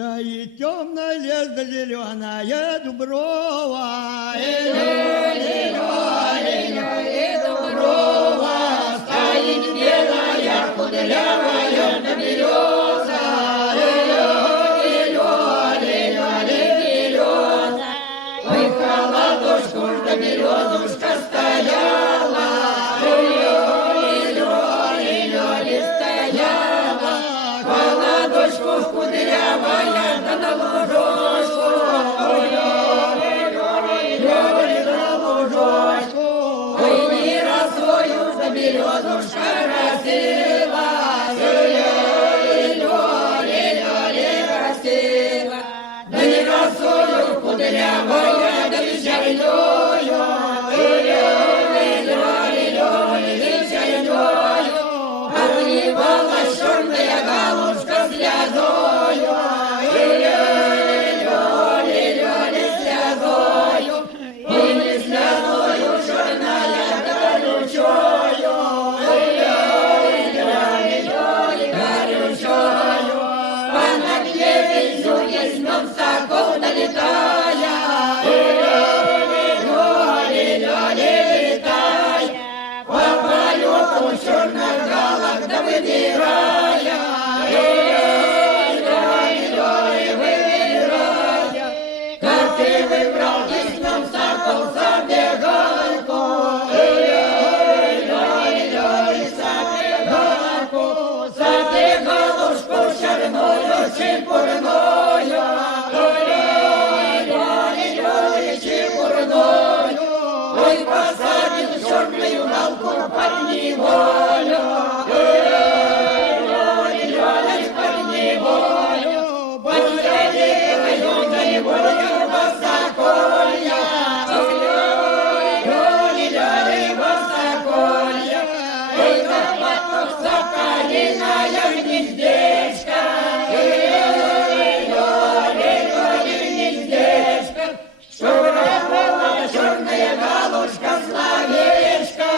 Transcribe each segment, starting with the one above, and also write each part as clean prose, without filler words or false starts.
Стоит темная лес да зеленая дуброва. Дуброва, стоит белая, кудрявая да береза. Ой, холодушку да березушка стояла. Холодочку кудрявая, да на лужочку, на лужочку, ой, не росою, да березушка росила, росила, да не росою кудрявая, да вечернёю, вечернёю, отливалась черная галушка слезою, слезою, и не слезою черная, да горючою, горючою, а над лебедью есть днем сокол долетая, летая, по полету черных галок да выбирая, выбирая, как ты выбрал из днем сокол забегайку, забегалушку черную, чепурную, чепурную, ой, посадил черную галку под неволю, под неволю, подъедеваю до неволю высоколья, высоколья, ой, как соколиная гнездечко, гнездечко, что была черная галушка словечко,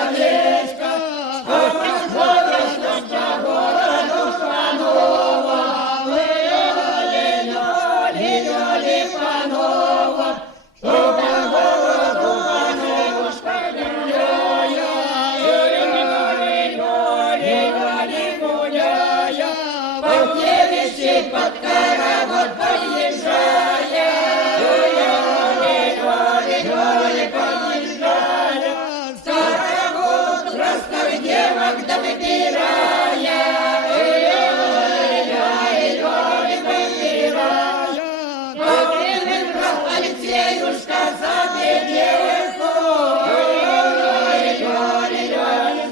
словечко, что проходишь на городу Панова, Панова, что по городу Пановушка гуляя, гуляя, под девичий, под караван поезжая, поезжая, старовод красных девок да выбирая, выбирая, выбрал Алексеюшка себе девку,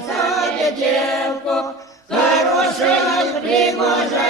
себе девку, хорошая, пригожая.